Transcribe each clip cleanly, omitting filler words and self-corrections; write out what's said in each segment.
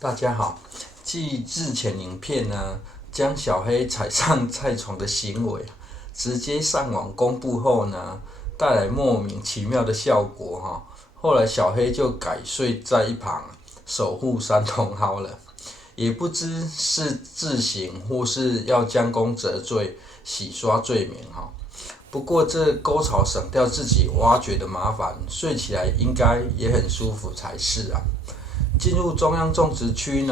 大家好，继日前影片将小黑踩上菜床的行为直接上网公布后带来莫名其妙的效果后来小黑就改睡在一旁守护山茼蒿了，也不知是自省或是要将功折罪，洗刷罪名不过这沟槽省掉自己挖掘的麻烦，睡起来应该也很舒服才是进入中央种植区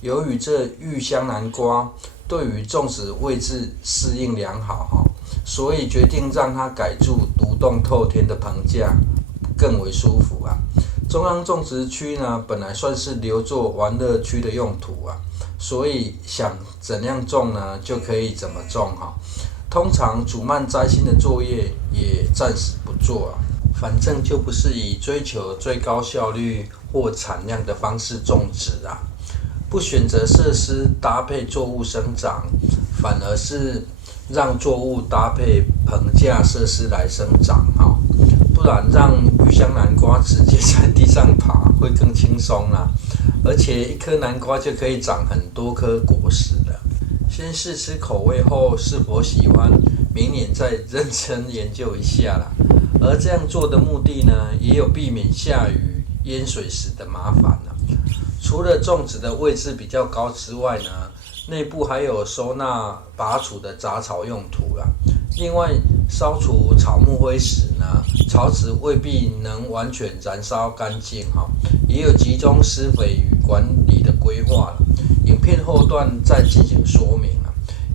由于这玉香南瓜对于种植位置适应良好所以决定让它改筑独栋透天的棚架，更为舒服中央种植区本来算是留作玩乐区的用途所以想怎样种就可以怎么种通常主慢摘心的作业也暂时不做反正就不是以追求最高效率或产量的方式种植不选择设施搭配作物生长，反而是让作物搭配棚架设施来生长不然让玉香南瓜直接在地上爬会更轻松而且一颗南瓜就可以长很多颗果实了。先试吃口味后是否喜欢，明年再认真研究一下而这样做的目的也有避免下雨淹水时的麻烦除了种植的位置比较高之外内部还有收纳拔除的杂草用途另外烧除草木灰时草籽未必能完全燃烧干净也有集中施肥与管理的规划影片后段再进行说明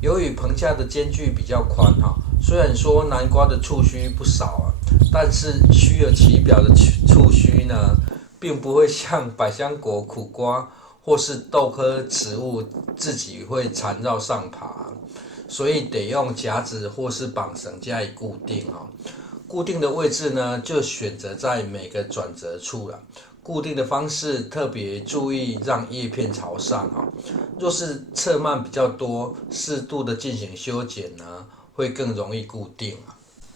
由于棚架的间距比较宽虽然说南瓜的触须不少但是虚而其表的触须并不会像百香果、苦瓜或是豆科植物自己会缠绕上爬，所以得用夹子或是绑绳加以固定固定的位置就选择在每个转折处固定的方式特别注意让叶片朝上若是侧蔓比较多，适度的进行修剪会更容易固定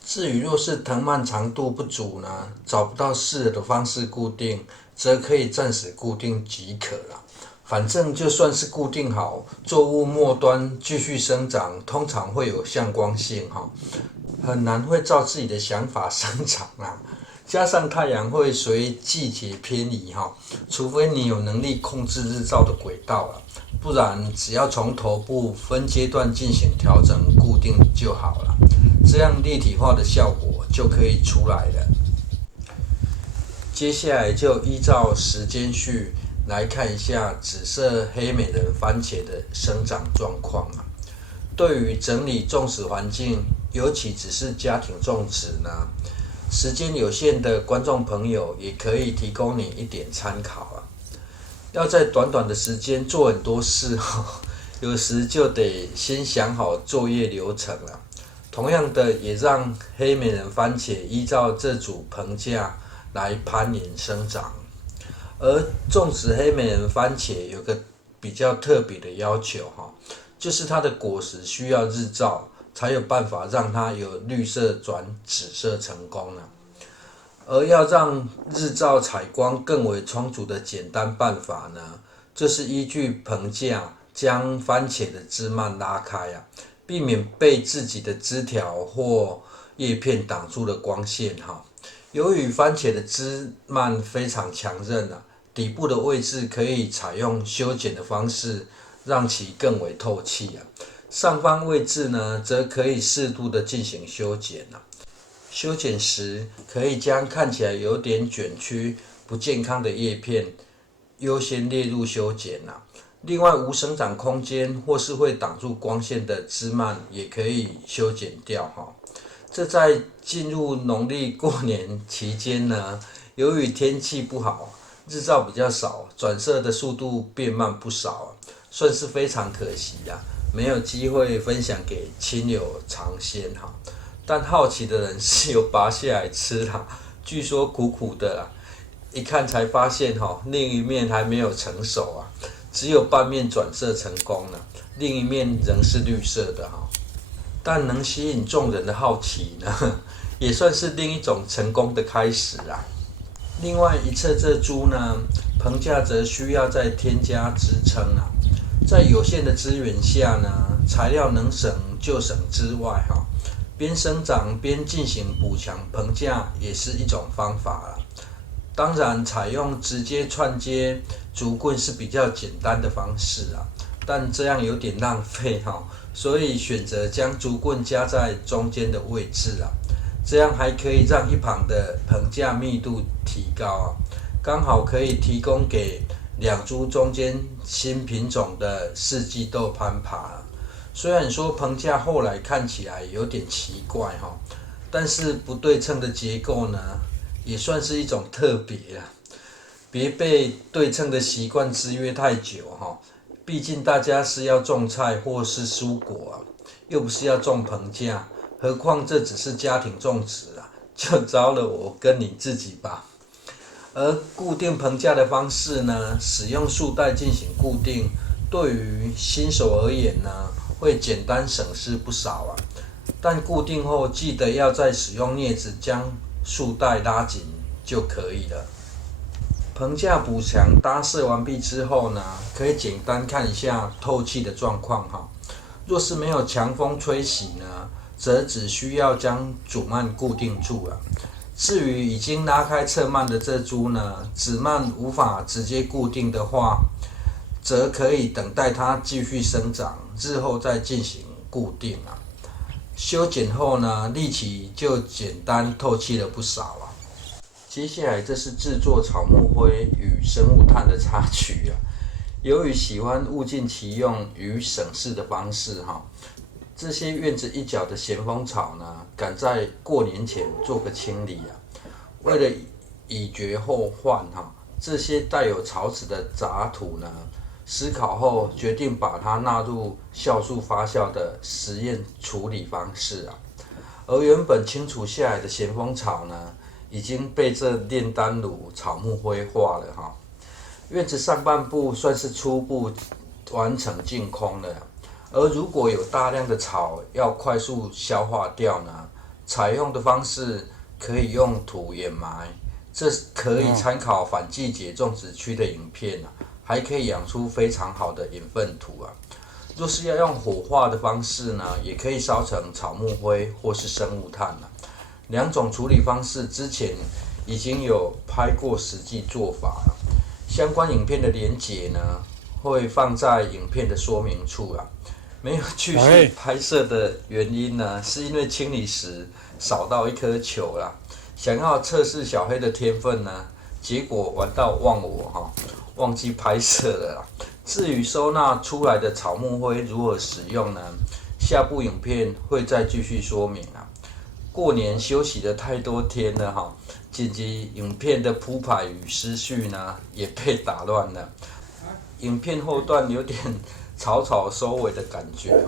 至于若是藤蔓长度不足找不到适合的方式固定，则可以暂时固定即可反正就算是固定好，作物末端继续生长，通常会有向光性很难会照自己的想法生长加上太阳会随季节偏移除非你有能力控制日照的轨道不然只要从头部分阶段进行调整固定就好了，这样立体化的效果就可以出来了。接下来就依照时间序来看一下紫色黑美人番茄的生长状况对于整理种植环境，尤其只是家庭种植时间有限的观众朋友也可以提供你一点参考要在短短的时间做很多事有时就得先想好作业流程同样的，也让黑美人番茄依照这组棚架来攀岩生长。而种植黑美人番茄有个比较特别的要求就是它的果实需要日照，才有办法让它由绿色转紫色成功而要让日照采光更为充足的简单办法就是依据棚架将番茄的枝蔓拉开避免被自己的枝条或叶片挡住了光线由于番茄的枝蔓非常强韧底部的位置可以采用修剪的方式让其更为透气上方位置则可以适度的进行修剪修剪时可以将看起来有点卷曲不健康的叶片优先列入修剪另外无生长空间或是会挡住光线的枝蔓也可以修剪掉这在进入农历过年期间由于天气不好，日照比较少，转色的速度变慢不少算是非常可惜没有机会分享给亲友尝鲜但好奇的人是有拔下来吃据说苦苦的一看才发现另一面还没有成熟只有半面转色成功另一面仍是绿色的但能吸引众人的好奇也算是另一种成功的开始另外一侧这株呢，棚架则需要再添加支撑啊。在有限的资源下呢，材料能省就省之外边生长边进行补强棚架也是一种方法啦。当然，采用直接串接竹棍是比较简单的方式啊，但这样有点浪费所以选择将竹棍夹在中间的位置啊，这样还可以让一旁的棚架密度提高啊，刚好可以提供给两株中间新品种的四季豆攀爬。虽然说棚架后来看起来有点奇怪但是不对称的结构呢，也算是一种特别啦。别被对称的习惯制约太久毕竟大家是要种菜或是蔬果又不是要种棚架，何况这只是家庭种植就糟了我跟你自己吧。而固定棚架的方式呢，使用束带进行固定，对于新手而言呢，会简单省事不少但固定后记得要再使用镊子将束带拉紧就可以了。棚架补墙搭设完毕之后呢，可以简单看一下透气的状况若是没有强风吹袭呢，则只需要将主幔固定住了。至于已经拉开侧幔的这株呢，子幔无法直接固定的话，则可以等待它继续生长，日后再进行固定修剪后呢，立起就简单透气了不少接下来这是制作草木灰与生物炭的插曲由于喜欢物尽其用与省事的方式这些院子一角的咸丰草呢，赶在过年前做个清理为了以绝后患这些带有草籽的杂土呢，思考后决定把它纳入酵素发酵的实验处理方式而原本清除下来的咸丰草呢，已经被这炼丹炉草木灰化了院子上半部算是初步完成净空了而如果有大量的草要快速消化掉呢，采用的方式可以用土掩埋，这可以参考反季节种植区的影片还可以养出非常好的引粪土若是要用火化的方式呢，也可以烧成草木灰或是生物炭两种处理方式之前已经有拍过实际做法相关影片的连结呢，会放在影片的说明处没有继续拍摄的原因呢，是因为清理时扫到一颗球想要测试小黑的天分呢，结果玩到忘我忘记拍摄了至于收纳出来的草木灰如何使用呢，下部影片会再继续说明过年休息了太多天了剪辑影片的铺排与思绪呢，也被打乱了。影片后段有点草草收尾的感觉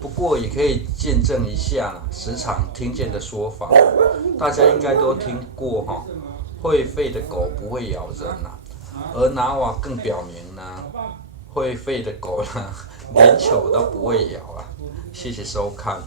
不过也可以见证一下时常听见的说法，大家应该都听过会吠的狗不会咬人而拿瓦更表明呢，会吠的狗呢，连球都不会咬谢谢收看。